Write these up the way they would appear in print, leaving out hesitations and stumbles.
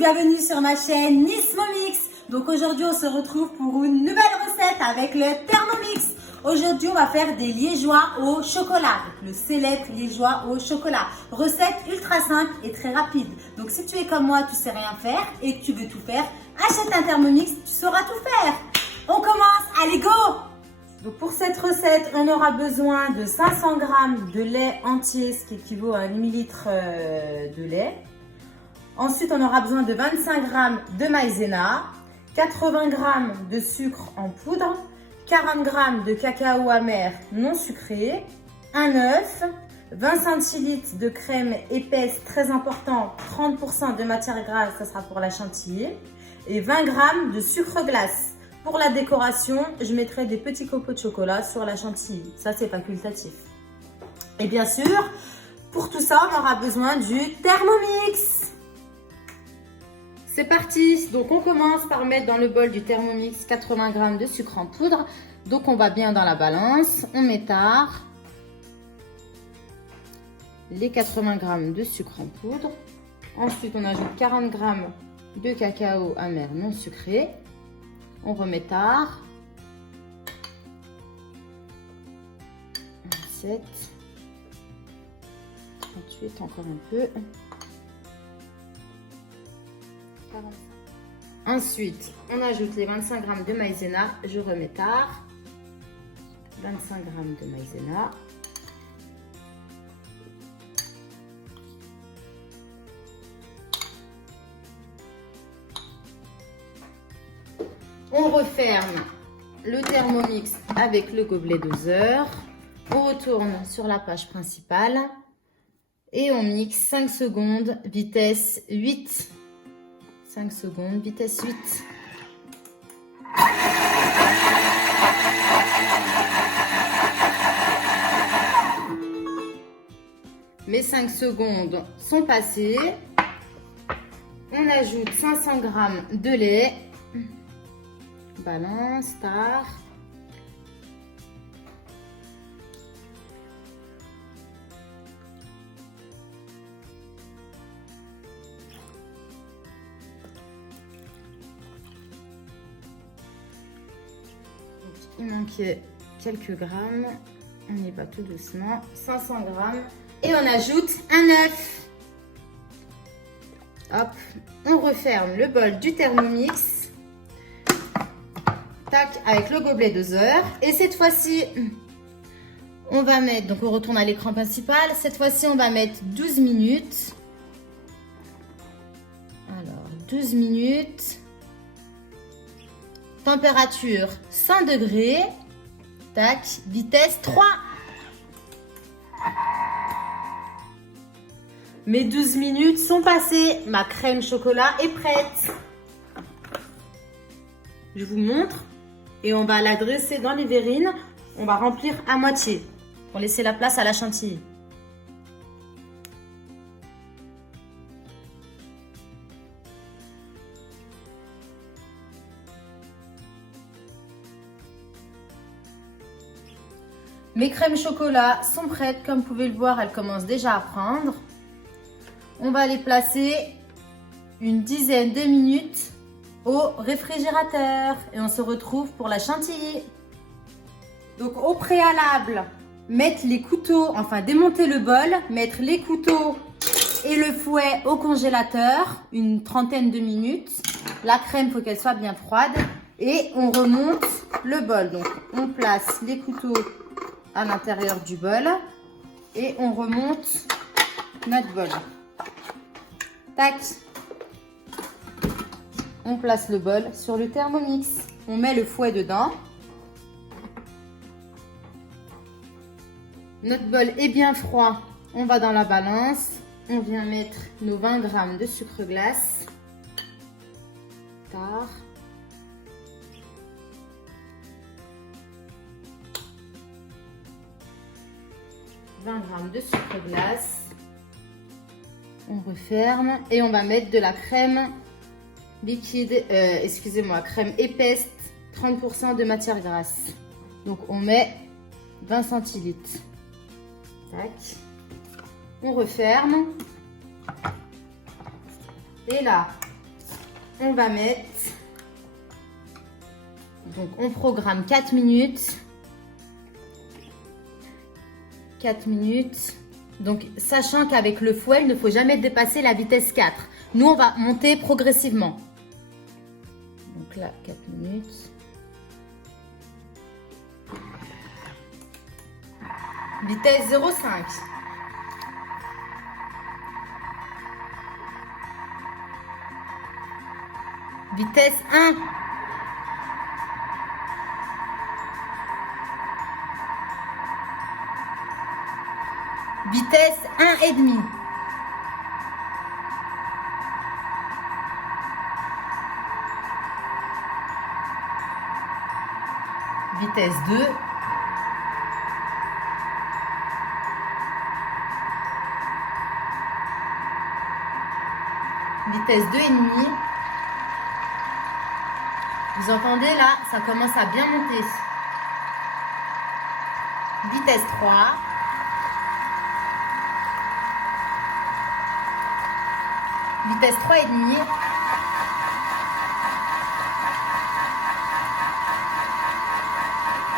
bienvenue sur ma chaîne Nice Momix. Donc aujourd'hui on se retrouve pour une nouvelle recette avec le Thermomix. Aujourd'hui on va faire des liégeois au chocolat, le célèbre liégeois au chocolat. Recette ultra simple et très rapide. Donc si tu es comme moi, tu sais rien faire et que tu veux tout faire, achète un Thermomix, tu sauras tout faire. On commence, allez go! Donc pour cette recette, on aura besoin de 500 g de lait entier, ce qui équivaut à 1 ml de lait. Ensuite, on aura besoin de 25 g de maïzena, 80 g de sucre en poudre, 40 g de cacao amer non sucré, un œuf, 20 centilitres de crème épaisse, très important, 30% de matière grasse, ça sera pour la chantilly, et 20 g de sucre glace. Pour la décoration, je mettrai des petits copeaux de chocolat sur la chantilly. Ça, c'est facultatif. Et bien sûr, pour tout ça, on aura besoin du Thermomix. C'est parti. Donc, on commence par mettre dans le bol du Thermomix 80 g de sucre en poudre. Donc, on va bien dans la balance. On étare les 80 g de sucre en poudre. Ensuite, on ajoute 40 g de cacao amer non sucré. On remet tard. 27, 38, encore un peu. 45. Ensuite, on ajoute les 25 g de maïzena. Je remets tard. 25 g de maïzena. On referme le Thermomix avec le gobelet doseur. On retourne sur la page principale et on mixe 5 secondes, vitesse 8. 5 secondes, vitesse 8. Mes 5 secondes sont passées. On ajoute 500 g de lait. Balance, tard. Donc, il manquait quelques grammes. On y va tout doucement. 500 g. Et on ajoute un œuf. Hop. On referme le bol du Thermomix. Tac, avec le gobelet doseur. Et cette fois-ci, on va mettre, donc on retourne à l'écran principal. Cette fois-ci, on va mettre 12 minutes. Alors, 12 minutes. Température 100 degrés. Tac, vitesse 3. Mes 12 minutes sont passées. Ma crème chocolat est prête. Je vous montre. Et on va la dresser dans les verrines. On va remplir à moitié pour laisser la place à la chantilly. Mes crèmes chocolat sont prêtes. Comme vous pouvez le voir, elles commencent déjà à prendre. On va les placer une dizaine de minutes au réfrigérateur et on se retrouve pour la chantilly. Donc au préalable, mettre les couteaux, enfin démonter le bol, mettre les couteaux et le fouet au congélateur une trentaine de minutes. La crème, il faut qu'elle soit bien froide et on remonte le bol. Donc on place les couteaux à l'intérieur du bol et on remonte notre bol. Tac. On place le bol sur le Thermomix. On met le fouet dedans. Notre bol est bien froid. On va dans la balance. On vient mettre nos 20 g de sucre glace. Tard. « 20 g de sucre glace. On referme et on va mettre de la crème liquide, crème épaisse, 30% de matière grasse. Donc on met 20 centilitres. Tac. On referme. Et là, on va mettre... Donc, on programme 4 minutes. 4 minutes. Donc, sachant qu'avec le fouet, il ne faut jamais dépasser la vitesse 4. Nous, on va monter progressivement. Donc là, 4 minutes. Vitesse 0,5. Vitesse 1. Vitesse 1,5. Vitesse 2. Vitesse 2,5. Vous entendez là, ça commence à bien monter. Vitesse 3. Vitesse 3,5.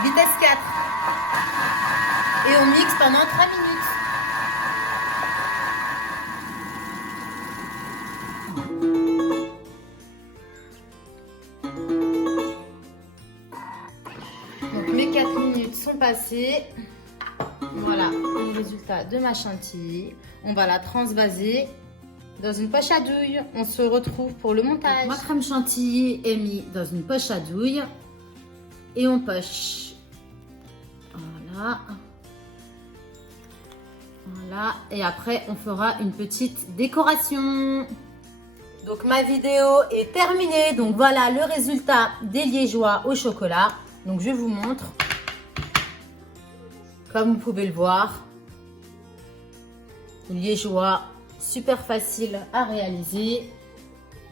Vitesse 4. Et on mixe pendant 3 minutes. Donc mes 4 minutes sont passées. Voilà le résultat de ma chantilly. On va la transvaser dans une poche à douille. On se retrouve pour le montage. Ma crème chantilly est mise dans une poche à douille. Et on poche. Voilà. Voilà. Et après, on fera une petite décoration. Donc, ma vidéo est terminée. Donc, voilà le résultat des liégeois au chocolat. Donc, je vous montre. Comme vous pouvez le voir. Liégeois, super facile à réaliser.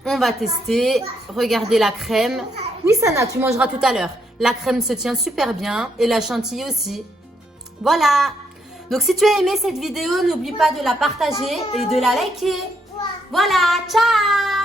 On va tester. Regardez la crème. Oui, Sana, tu mangeras tout à l'heure. La crème se tient super bien et la chantilly aussi. Voilà. Donc, si tu as aimé cette vidéo, n'oublie pas de la partager et de la liker. Voilà, ciao!